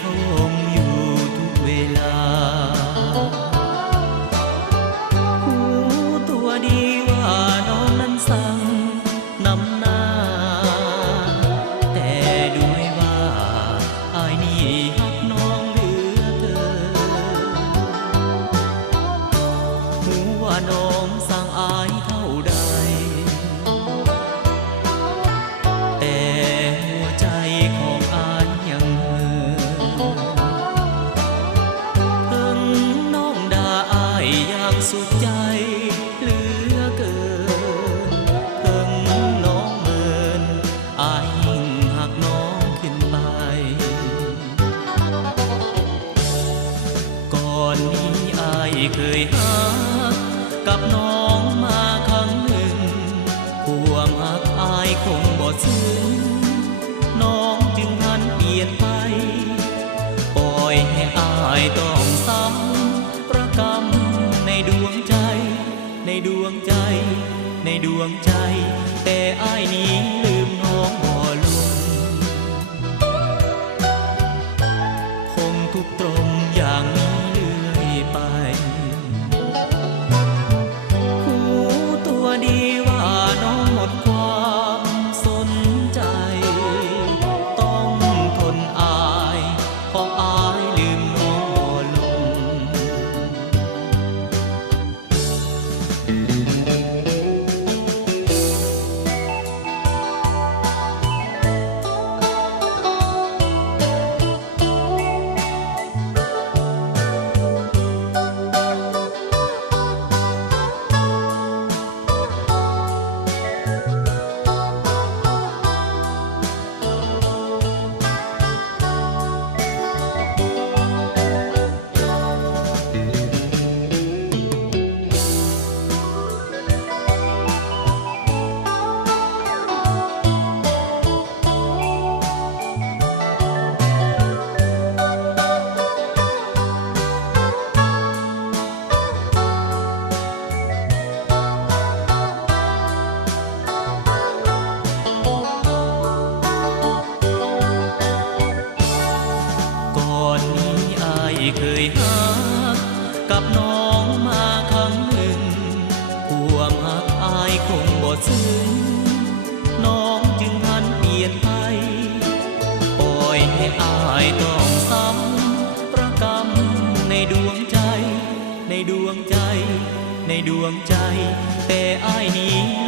พะวงอยู่ทุกเวลาหูตัวดีว่าน้องนั้นสั่งนำหน้าแต่ด้วยว่าอายนี่ฮักน้องเหลือเกินหูว่าน้องสั่งอายเท่าใดแต่หัวใจของอายยังสุขใจเหลือเกินเพิ่งน้องเมินอายยิ่งหักน้องขึ้นไปก่อนนี้อายเคยหักกับน้องมาครั้งหนึ่งความหักอายคงบ่ซึ้งน้องจึงหันเปลี่ยนไปปล่อยให้อายต้องซ้ำประกำในดวงใจในดวงใจในดวงใจแต่อ้ายนี้ลืมน้องบ่ลงคงทุกตรงอย่างนี้เรื่อยไปหูตัวดีว่าน้องหมดความสนใจต้องทนอายเพราะอายลืมน้องบ่ลงเคยหักกับน้องมาครั้งหนึ่งความหักอายคงบ่ซึ้งน้องจึงหันเปลี่ยนไปปล่อยให้อายต้องซ้ำประกำในดวงใจในดวงใจในดวงใจแต่อายนี้